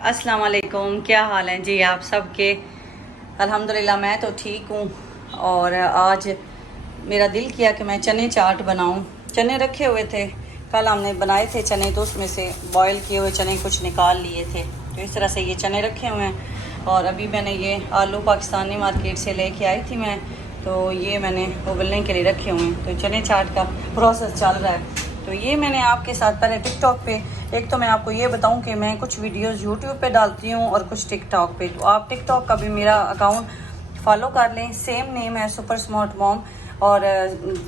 अस्सलाम वालेकुम, क्या हाल है जी आप सबके। अल्हम्दुलिल्लाह मैं तो ठीक हूँ। और आज मेरा दिल किया कि मैं चने चाट बनाऊँ। चने रखे हुए थे, कल हमने बनाए थे चने, तो उसमें से बॉयल किए हुए चने कुछ निकाल लिए थे। तो इस तरह से ये चने रखे हुए हैं। और अभी मैंने ये आलू पाकिस्तानी मार्केट से लेके आई थी मैं, तो ये मैंने उबलने के लिए रखे हुए हैं। तो चने चाट का प्रोसेस चल रहा है। तो ये मैंने आपके साथ पहले टिकटॉक पे, एक तो मैं आपको ये बताऊं कि मैं कुछ वीडियोस यूट्यूब पे डालती हूँ और कुछ टिकटॉक पे। तो आप टिकटॉक का भी मेरा अकाउंट फॉलो कर लें, सेम नेम है सुपर स्मार्ट मॉम। और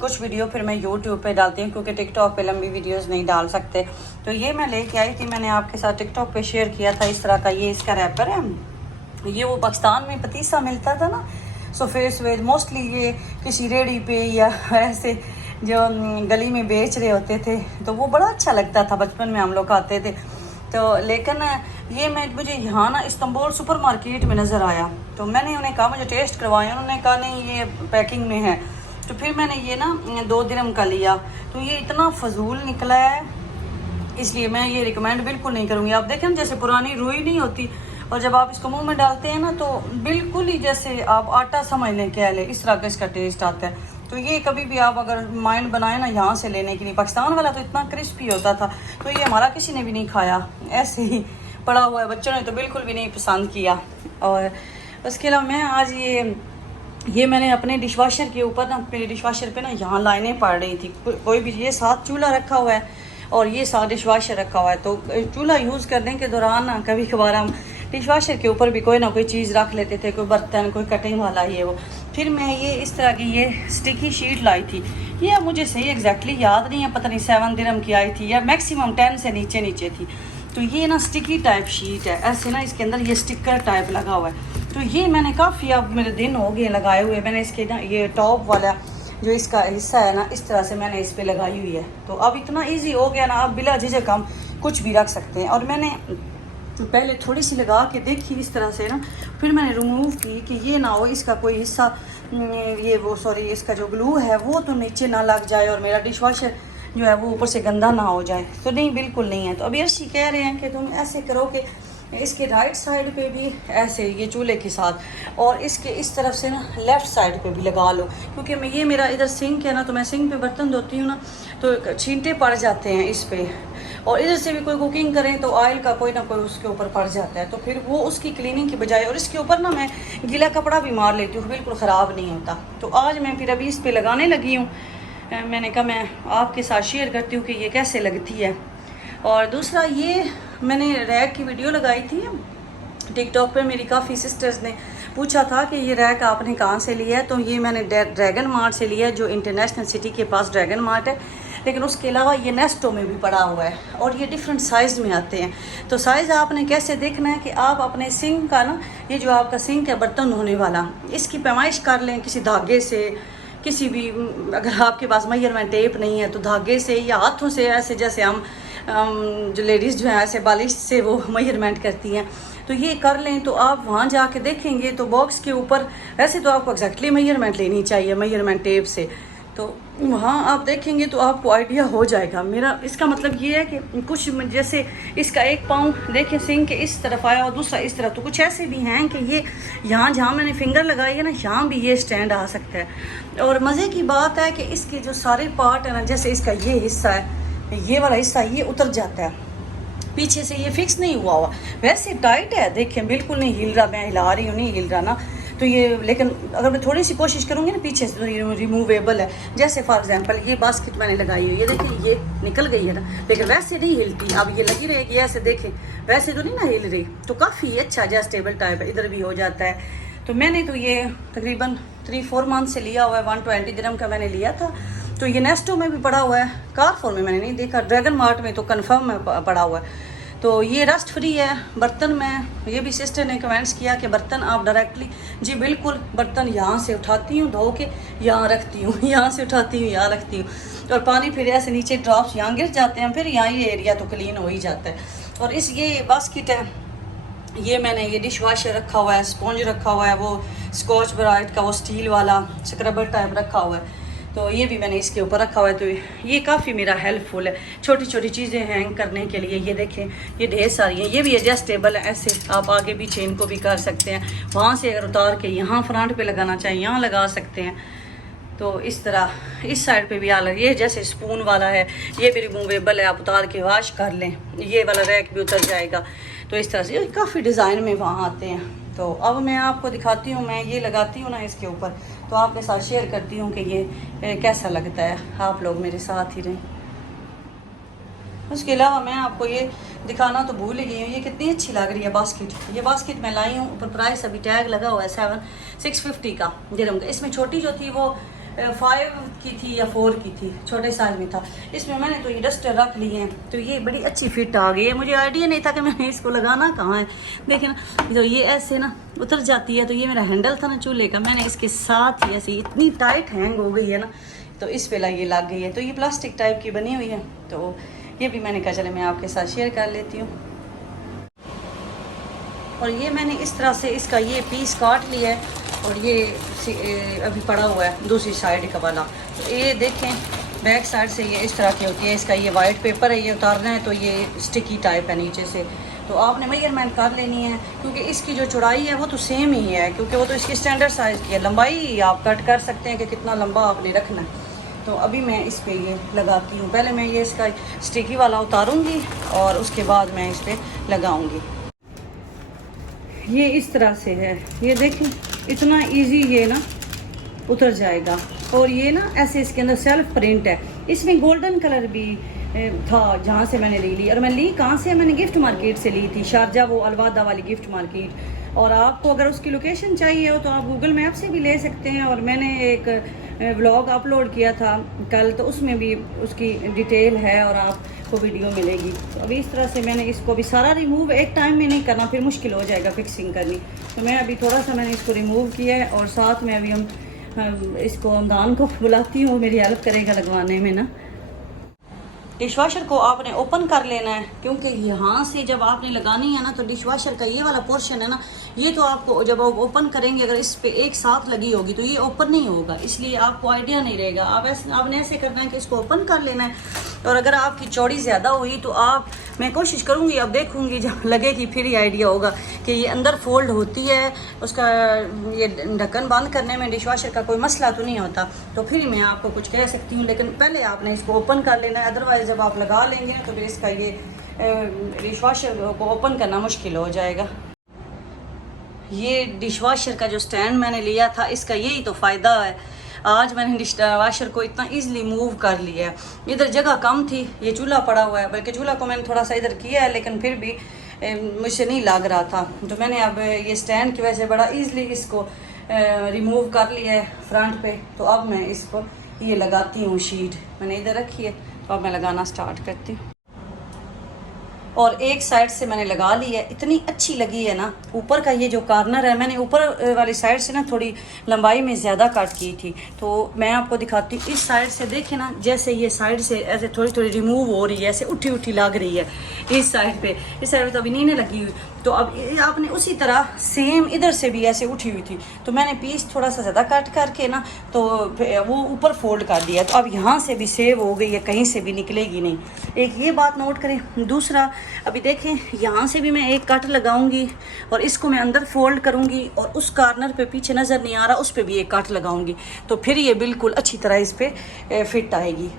कुछ वीडियो फिर मैं यूट्यूब पे डालती हूँ क्योंकि टिकटॉक पे लंबी वीडियोस नहीं डाल सकते। तो ये मैं लेके आई थी, मैंने आपके साथ टिकटॉक पे शेयर किया था। इस तरह का ये इसका रैपर है। ये वो पाकिस्तान में पतीसा मिलता था ना, सफ़ेद सफ़ेद, मोस्टली ये किसी रेडी पे या ऐसे जो गली में बेच रहे होते थे, तो वो बड़ा अच्छा लगता था। बचपन में हम लोग खाते थे। तो लेकिन ये मुझे यहाँ ना इस्तांबुल सुपर मार्केट में नज़र आया, तो मैंने उन्हें कहा मुझे टेस्ट करवाया। उन्होंने कहा नहीं ये पैकिंग में है। तो फिर मैंने ये ना 2 दिरहम का लिया, तो ये इतना फजूल निकला है, इसलिए मैं ये रिकमेंड बिल्कुल नहीं करूँगी। आप देखें जैसे पुरानी रुई नहीं होती, और जब आप इसको मुंह में डालते हैं ना तो बिल्कुल ही जैसे आप आटा समझ लें, कह लें, इस तरह का इसका टेस्ट आता है। तो ये कभी भी आप अगर माइंड बनाए ना यहाँ से लेने के लिए, पाकिस्तान वाला तो इतना क्रिस्पी होता था, तो ये हमारा किसी ने भी नहीं खाया, ऐसे ही पड़ा हुआ है। बच्चों ने तो बिल्कुल भी नहीं पसंद किया। और उसके अलावा मैं आज ये मैंने अपने डिश वाशर के ऊपर ना, मेरे डिश वाशर पे ना यहाँ लाइनें पड़ रही थी। कोई भी, ये साथ चूल्हा रखा हुआ है और ये साथ डिश वाशर रखा हुआ है। तो चूल्हा यूज़ करने के दौरान ना कभी कभार हम डिश वाशर के ऊपर भी कोई ना कोई चीज़ रख लेते थे, कोई बर्तन, कोई कटिंग वाला, ये वो। फिर मैं ये इस तरह की ये स्टिकी शीट लाई थी। ये अब मुझे सही एग्जैक्टली याद नहीं है, पता नहीं 7 दिरहम की आई थी या मैक्सिमम 10 से नीचे नीचे थी। तो ये ना स्टिकी टाइप शीट है, ऐसे ना इसके अंदर ये स्टिकर टाइप लगा हुआ है। तो ये मैंने काफ़ी, अब मेरे दिन हो गए लगाए हुए। मैंने इसके ना ये टॉप वाला जो इसका हिस्सा है ना, इस तरह से मैंने इस पर लगाई हुई है। तो अब इतना ईजी हो गया ना, अब बिला झिझक हम कुछ भी रख सकते हैं। और मैंने पहले थोड़ी सी लगा के देखी इस तरह से ना, फिर मैंने रिमूव की कि ये ना हो इसका कोई हिस्सा, ये वो सॉरी, इसका जो ग्लू है वो तो नीचे ना लग जाए और मेरा डिश वाशर जो है वो ऊपर से गंदा ना हो जाए। तो नहीं, बिल्कुल नहीं है। तो अभी अर्शी कह रहे हैं कि तुम ऐसे करो कि इसके राइट साइड पे भी ऐसे ये चूल्हे के साथ, और इसके इस तरफ से ना लेफ़्ट साइड पे भी लगा लो, क्योंकि मैं ये मेरा इधर सिंक है ना, तो मैं सिंक पे बर्तन धोती हूँ ना, तो छींटे पड़ जाते हैं इस पे। और इधर से भी कोई कुकिंग करें तो ऑयल का कोई ना कोई उसके ऊपर पड़ जाता है, तो फिर वो उसकी क्लीनिंग की बजाय, और इसके ऊपर ना मैं गीला कपड़ा भी मार लेती हूँ, बिल्कुल ख़राब नहीं होता। तो आज मैं फिर अभी इस पर लगाने लगी हूँ। मैंने कहा मैं आपके साथ शेयर करती हूँ कि ये कैसे लगती है। और दूसरा, ये मैंने रैक की वीडियो लगाई थी टिकटॉक पे, मेरी काफ़ी सिस्टर्स ने पूछा था कि ये रैक आपने कहाँ से लिया है। तो ये मैंने ड्रैगन मार्ट से लिया है, जो इंटरनेशनल सिटी के पास ड्रैगन मार्ट है। लेकिन उसके अलावा ये नेस्टो में भी पड़ा हुआ है, और ये डिफरेंट साइज़ में आते हैं। तो साइज़ आपने कैसे देखना है कि आप अपने सिंक का ना, ये जो आपका सिंक है बर्तन धोने वाला, इसकी पैमाइश कर लें किसी धागे से, किसी भी, अगर आपके पास मेजरमेंट टेप नहीं है तो धागे से या हाथों से, ऐसे जैसे हम जो लेडीज़ जो हैं ऐसे बालिश से वो मेजरमेंट करती हैं, तो ये कर लें। तो आप वहाँ जाके देखेंगे तो बॉक्स के ऊपर, वैसे तो आपको एक्जैक्टली मेजरमेंट लेनी चाहिए मेजरमेंट टेप से, तो वहाँ आप देखेंगे तो आपको आइडिया हो जाएगा। मेरा इसका मतलब ये है कि कुछ जैसे इसका एक पाँव देखिए सिंक के इस तरफ आया और दूसरा इस तरफ, तो कुछ ऐसे भी हैं कि ये यहाँ जहाँ मैंने फिंगर लगाई है ना, यहाँ भी ये स्टैंड आ सकता है। और मज़े की बात है कि इसके जो सारे पार्ट है ना, जैसे इसका ये हिस्सा है, ये वाला हिस्सा ये उतर जाता है, पीछे से ये फिक्स नहीं हुआ, वैसे टाइट है, देखें बिल्कुल नहीं हिल रहा। मैं हिला रही हूँ, नहीं हिल रहा ना, तो ये, लेकिन अगर मैं थोड़ी सी कोशिश करूँगी ना पीछे से, तो ये रिमूवेबल है। जैसे फॉर एग्जांपल ये बास्केट मैंने लगाई हुई है, देखिए ये निकल गई है ना, लेकिन वैसे नहीं हिलती। अब ये लगी रहेगी ऐसे, देखें वैसे तो नहीं ना हिल रही, तो काफ़ी अच्छा एडजस्टेबल टाइप है, इधर भी हो जाता है। तो मैंने तो ये तकरीबन 3-4 मंथ से लिया हुआ है, 120 दिरहम का मैंने लिया था। तो ये नेस्टो में भी पड़ा हुआ है, कारफोर में मैंने नहीं देखा, ड्रैगन मार्ट में तो कन्फर्म में पड़ा हुआ है। तो ये रस्ट फ्री है। बर्तन में ये भी सिस्टर ने कमेंट्स किया कि बर्तन आप डायरेक्टली, जी बिल्कुल, बर्तन यहाँ से उठाती हूँ धो के, यहाँ रखती हूँ, यहाँ से उठाती हूँ यहाँ रखती हूँ, और पानी फिर ऐसे नीचे ड्रॉप्स यहाँ गिर जाते हैं, फिर यहाँ ये एरिया तो क्लीन हो ही जाता है। और इस ये बास्केट है, ये मैंने ये डिश वाशर रखा हुआ है, स्पॉन्ज रखा हुआ है, वो स्कॉच ब्राइट का वो स्टील वाला स्क्रबर टाइप रखा हुआ है। तो ये भी मैंने इसके ऊपर रखा हुआ है। तो ये काफ़ी मेरा हेल्पफुल है, छोटी छोटी चीज़ें हैंग करने के लिए। ये देखें, ये ढेर सारी हैं। ये भी एडजस्टेबल है, ऐसे आप आगे पीछे इनको भी कर सकते हैं। वहाँ से अगर उतार के यहाँ फ्रंट पे लगाना चाहिए, यहाँ लगा सकते हैं। तो इस तरह इस साइड पे भी अलग, ये जैसे स्पून वाला है, ये भी रिमूवेबल है, आप उतार के वॉश कर लें। ये वाला रैक भी उतर जाएगा। तो इस तरह से काफ़ी डिज़ाइन में वहाँ आते हैं। तो अब मैं आपको दिखाती हूँ, मैं ये लगाती हूँ ना इसके ऊपर, तो आपके साथ शेयर करती हूँ कि ये कैसा लगता है। आप लोग मेरे साथ ही रहें। उसके अलावा मैं आपको ये दिखाना तो भूल ही गई हूँ, ये कितनी अच्छी लग रही है बास्केट। ये बास्केट मैं लाई हूँ, ऊपर प्राइस अभी टैग लगा हुआ है 650 का दिरहम का। इसमें छोटी जो थी वो 5 की थी या 4 की थी, छोटे साइज में था। इसमें मैंने तो ये डस्टर रख लिए हैं, तो ये बड़ी अच्छी फिट आ गई है। मुझे आइडिया नहीं था कि मैंने इसको लगाना कहाँ है। देखिए ना, तो ये ऐसे ना उतर जाती है। तो ये मेरा हैंडल था ना चूल्हे का, मैंने इसके साथ ही ऐसे इतनी टाइट हैंग हो गई है ना, तो इस पे ये लग गई है। तो ये प्लास्टिक टाइप की बनी हुई है, तो ये भी मैंने कहा चले मैं आपके साथ शेयर कर लेती हूँ। और ये मैंने इस तरह से इसका ये पीस काट लिया है, और ये अभी पड़ा हुआ है दूसरी साइड का वाला। तो ये देखें, बैक साइड से ये इस तरह की होती है। इसका ये वाइट पेपर है, ये उतारना है तो ये स्टिकी टाइप है नीचे से। तो आपने मेजरमेंट कर लेनी है, क्योंकि इसकी जो चौड़ाई है वो तो सेम ही है, क्योंकि वो तो इसकी स्टैंडर्ड साइज़ की है। लंबाई आप कट कर सकते हैं कि कितना लंबा आपने रखना है। तो अभी मैं इस पे ये लगाती हूँ। पहले मैं ये इसका स्टिकी वाला उतारूँगी और उसके बाद मैं इस पर लगाऊँगी। ये इस तरह से है, ये देखें इतना इजी ये ना उतर जाएगा। और ये ना ऐसे इसके अंदर सेल्फ प्रिंट है। इसमें गोल्डन कलर भी था जहाँ से मैंने ले ली। और मैं ली कहाँ से, मैंने गिफ्ट मार्केट से ली थी, शारजा, वो अलवादा वाली गिफ्ट मार्केट। और आपको अगर उसकी लोकेशन चाहिए हो तो आप गूगल मैप से भी ले सकते हैं। और मैंने एक व्लॉग अपलोड किया था कल, तो उसमें भी उसकी डिटेल है और आपको वीडियो मिलेगी। तो अभी इस तरह से मैंने इसको भी सारा रिमूव एक टाइम में नहीं करना, फिर मुश्किल हो जाएगा फिक्सिंग करनी। तो मैं अभी थोड़ा सा मैंने इसको रिमूव किया है, और साथ में अभी हम इसको हमदान को बुलाती हूँ, मेरी हेल्प करेगा लगवाने में ना। डिशवाशर को आपने ओपन कर लेना है, क्योंकि यहाँ से जब आपने लगानी है ना, तो डिशवाशर का ये वाला पोर्शन है ना, ये तो आपको जब आप ओपन करेंगे, अगर इस पे एक साथ लगी होगी तो ये ओपन नहीं होगा, इसलिए आपको आइडिया नहीं रहेगा। आपने ऐसे करना है कि इसको ओपन कर लेना है। और अगर आपकी चौड़ी ज़्यादा हुई तो मैं कोशिश करूँगी, अब देखूँगी जब लगेगी फिर ही आइडिया होगा कि ये अंदर फोल्ड होती है। उसका ये ढक्कन बंद करने में डिशवाशर का कोई मसला तो नहीं होता, तो फिर मैं आपको कुछ कह सकती हूँ। लेकिन पहले आपने इसको ओपन कर लेना है, अदरवाइज़ जब आप लगा लेंगे तो फिर इसका ये डिशवाशर को ओपन करना मुश्किल हो जाएगा। ये डिशवाशर का जो स्टैंड मैंने लिया था, इसका यही तो फ़ायदा है। आज मैंने डिशवाशर को इतना इजीली मूव कर लिया है। इधर जगह कम थी, ये चूल्हा पड़ा हुआ है, बल्कि चूल्हा को मैंने थोड़ा सा इधर किया है, लेकिन फिर भी मुझसे नहीं लग रहा था। तो मैंने अब ये स्टैंड की वजह से बड़ा इजीली इसको रिमूव कर लिया है फ्रंट पे। तो अब मैं इसको ये लगाती हूँ शीट, मैंने इधर रखी है, तो अब मैं लगाना स्टार्ट करती हूँ। और एक साइड से मैंने लगा ली है, इतनी अच्छी लगी है ना। ऊपर का ये जो कॉर्नर है, मैंने ऊपर वाली साइड से ना थोड़ी लंबाई में ज़्यादा कट की थी, तो मैं आपको दिखाती हूँ। इस साइड से देखें ना, जैसे ये साइड से ऐसे थोड़ी थोड़ी रिमूव हो रही है, ऐसे उठी उठी लग रही है इस साइड पे। इस साइड पे तो अभी नहीं लगी हुई, तो अब आपने उसी तरह सेम इधर से भी ऐसे उठी हुई थी, तो मैंने पीस थोड़ा सा ज़्यादा कट करके ना, तो वो ऊपर फोल्ड कर दिया। तो अब यहाँ से भी सेव हो गई है, कहीं से भी निकलेगी नहीं। एक ये बात नोट करें। दूसरा, अभी देखें, यहाँ से भी मैं एक कट लगाऊंगी और इसको मैं अंदर फोल्ड करूँगी, और उस कॉर्नर पे पीछे नज़र नहीं आ रहा उस पर भी एक कट लगाऊंगी, तो फिर ये बिल्कुल अच्छी तरह इस पर फिट आएगी।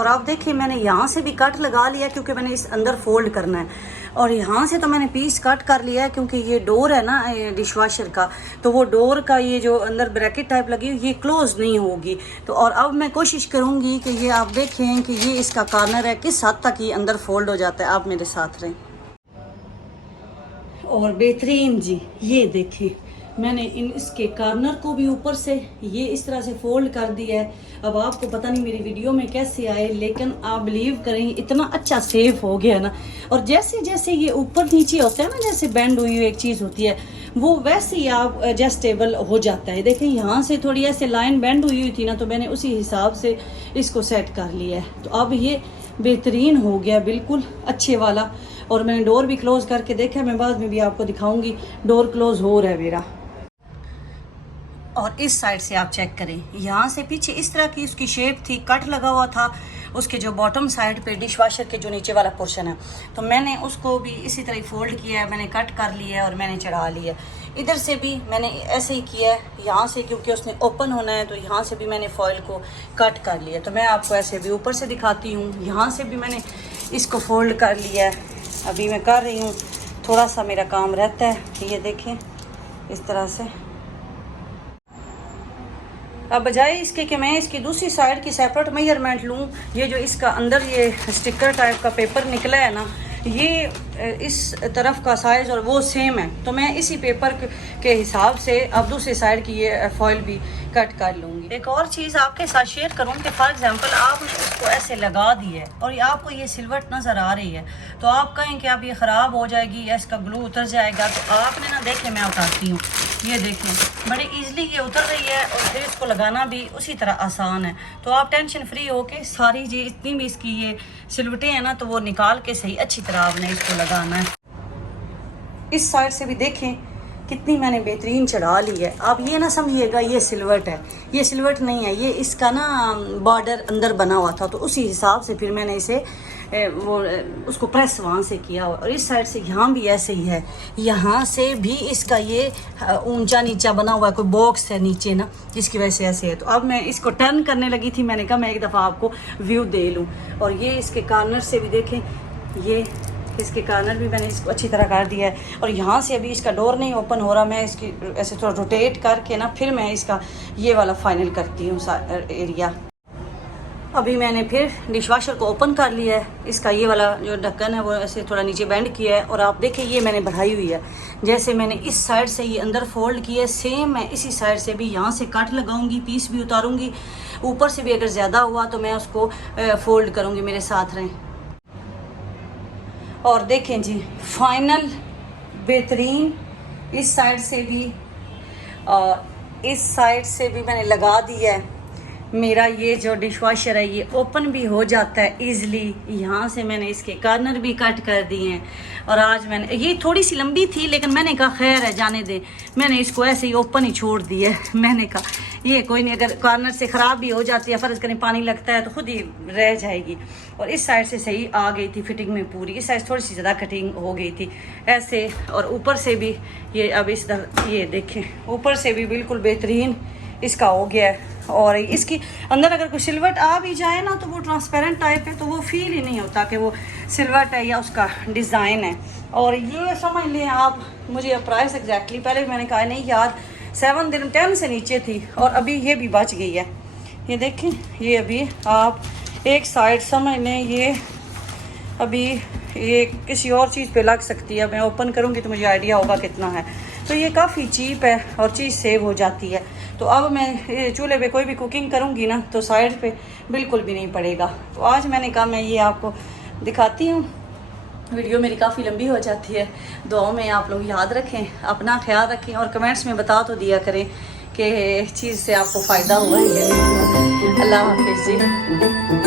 और आप देखिए, मैंने यहाँ से भी कट लगा लिया क्योंकि मैंने इस अंदर फोल्ड करना है, और यहाँ से तो मैंने पीस कट कर लिया है क्योंकि ये डोर है ना डिशवाशर का, तो वो डोर का ये जो अंदर ब्रैकेट टाइप लगी हुई, ये क्लोज नहीं होगी। तो और अब मैं कोशिश करूँगी कि ये आप देखें कि ये इसका कॉर्नर है, किस हद तक ये अंदर फोल्ड हो जाता है। आप मेरे साथ रहें। और बेहतरीन जी, ये देखें, मैंने इसके कॉर्नर को भी ऊपर से ये इस तरह से फोल्ड कर दिया है। अब आपको पता नहीं मेरी वीडियो में कैसे आए, लेकिन आप बिलीव करेंगे इतना अच्छा सेफ हो गया ना। और जैसे जैसे ये ऊपर नीचे होता है ना, जैसे बेंड हुई एक चीज़ होती है, वो वैसे ही आप एडजस्टेबल हो जाता है। देखें, यहाँ से थोड़ी ऐसे लाइन बेंड हुई थी ना, तो मैंने उसी हिसाब से इसको सेट कर लिया है। तो अब ये बेहतरीन हो गया, बिल्कुल अच्छे वाला। और मैंने डोर भी क्लोज़ करके देखा, मैं बाद में भी आपको दिखाऊंगी। डोर क्लोज़ हो रहा है मेरा। और इस साइड से आप चेक करें, यहाँ से पीछे इस तरह की उसकी शेप थी, कट लगा हुआ था उसके जो बॉटम साइड पे डिश वाशर के जो नीचे वाला पोर्शन है, तो मैंने उसको भी इसी तरह फोल्ड किया है, मैंने कट कर लिया है और मैंने चढ़ा लिया है। इधर से भी मैंने ऐसे ही किया है, यहाँ से क्योंकि उसने ओपन होना है तो यहाँ से भी मैंने फॉइल को कट कर लिया। तो मैं आपको ऐसे भी ऊपर से दिखाती हूँ, यहाँ से भी मैंने इसको फोल्ड कर लिया है। अभी मैं कर रही हूँ, थोड़ा सा मेरा काम रहता है। ये देखें इस तरह से। अब बजाय इसके कि मैं इसकी दूसरी साइड की सेपरेट मेजरमेंट लूँ, ये जो इसका अंदर ये स्टिकर टाइप का पेपर निकला है ना, ये इस तरफ का साइज़ और वो सेम है, तो मैं इसी पेपर के हिसाब से अब दूसरी साइड की ये फॉइल भी कट कर लूँगी। एक और चीज़ आपके साथ शेयर करूँ कि फॉर एग्जांपल आपने इसको ऐसे लगा दी है और ये आपको ये सिलवट नज़र आ रही है, तो आप कहें कि अब ये ख़राब हो जाएगी या इसका ग्लू उतर जाएगा, तो आपने ना, देखें मैं उतारती हूँ, ये देखें बड़े इजीली ये उतर रही है और फिर इसको लगाना भी उसी तरह आसान है। तो आप टेंशन फ्री हो के सारी जी इतनी भी इसकी ये सिलवटें हैं ना, तो वो निकाल के सही अच्छी तरह आपने इसको लगाना है। इस साइड से भी देखें कितनी मैंने बेहतरीन चढ़ा ली है। आप ये ना समझिएगा ये सिलवट है, ये सिलवट नहीं है, ये इसका ना बॉर्डर अंदर बना हुआ था, तो उसी हिसाब से फिर मैंने इसे उसको प्रेस वहाँ से किया। और इस साइड से यहाँ भी ऐसे ही है, यहाँ से भी इसका ये ऊंचा नीचा बना हुआ है, कोई बॉक्स है नीचे ना, जिसकी वजह से ऐसे है। तो अब मैं इसको टर्न करने लगी थी, मैंने कहा मैं एक दफ़ा आपको व्यू दे लूँ। और ये इसके कॉर्नर से भी देखें, ये इसके कॉर्नर भी मैंने इसको अच्छी तरह कर दिया है। और यहाँ से अभी इसका डोर नहीं ओपन हो रहा, मैं इसकी ऐसे थोड़ा रोटेट करके ना फिर मैं इसका ये वाला फाइनल करती हूँ एरिया। अभी मैंने फिर डिश वाशर को ओपन कर लिया है, इसका ये वाला जो ढक्कन है वो ऐसे थोड़ा नीचे बेंड किया है, और आप देखें ये मैंने बढ़ाई हुई है। जैसे मैंने इस साइड से ये अंदर फोल्ड किया है, सेम मैं इसी साइड से भी यहाँ से कट लगाऊंगी, पीस भी उतारूंगी, ऊपर से भी अगर ज़्यादा हुआ तो मैं उसको फोल्ड करूँगी। मेरे साथ रहें और देखें जी फाइनल बेहतरीन। इस साइड से भी और इस साइड से भी मैंने लगा दिया है। मेरा ये जो डिश वॉशर है ये ओपन भी हो जाता है ईज़िली। यहाँ से मैंने इसके कॉर्नर भी कट कर दिए हैं। और आज मैंने ये थोड़ी सी लंबी थी, लेकिन मैंने कहा खैर है जाने दे, मैंने इसको ऐसे ही ओपन ही छोड़ दिया है। मैंने कहा ये कोई नहीं, अगर कॉर्नर से ख़राब भी हो जाती है, फ़र्ज़ करें पानी लगता है तो खुद ही रह जाएगी। और इस साइड से सही आ गई थी फिटिंग में पूरी, इस साइड थोड़ी सी ज़्यादा कटिंग हो गई थी ऐसे। और ऊपर से भी ये अब इस ये देखें ऊपर से भी बिल्कुल बेहतरीन इसका हो गया है। और इसकी अंदर अगर कोई सिलवट आ भी जाए ना तो वो ट्रांसपेरेंट टाइप है, तो वो फील ही नहीं होता कि वो सिलवट है या उसका डिज़ाइन है। और ये समझ लें आप, मुझे प्राइस एग्जैक्टली पहले भी मैंने कहा नहीं यार 7 दिन 10 से नीचे थी, और अभी ये भी बच गई है। ये देखें, ये अभी आप एक साइड समझ लें, ये अभी ये किसी और चीज़ पे लग सकती है। मैं ओपन करूँगी तो मुझे आइडिया होगा कितना है। तो ये काफ़ी चीप है और चीज़ सेव हो जाती है। तो अब मैं चूल्हे पे कोई भी कुकिंग करूँगी ना तो साइड पे बिल्कुल भी नहीं पड़ेगा। तो आज मैंने कहा मैं ये आपको दिखाती हूँ। वीडियो मेरी काफ़ी लंबी हो जाती है। दुआओं में आप लोग याद रखें, अपना ख्याल रखें, और कमेंट्स में बता तो दिया करें कि चीज़ से आपको फ़ायदा हुआ है या नहीं। अल्लाह हाफिज़ जी।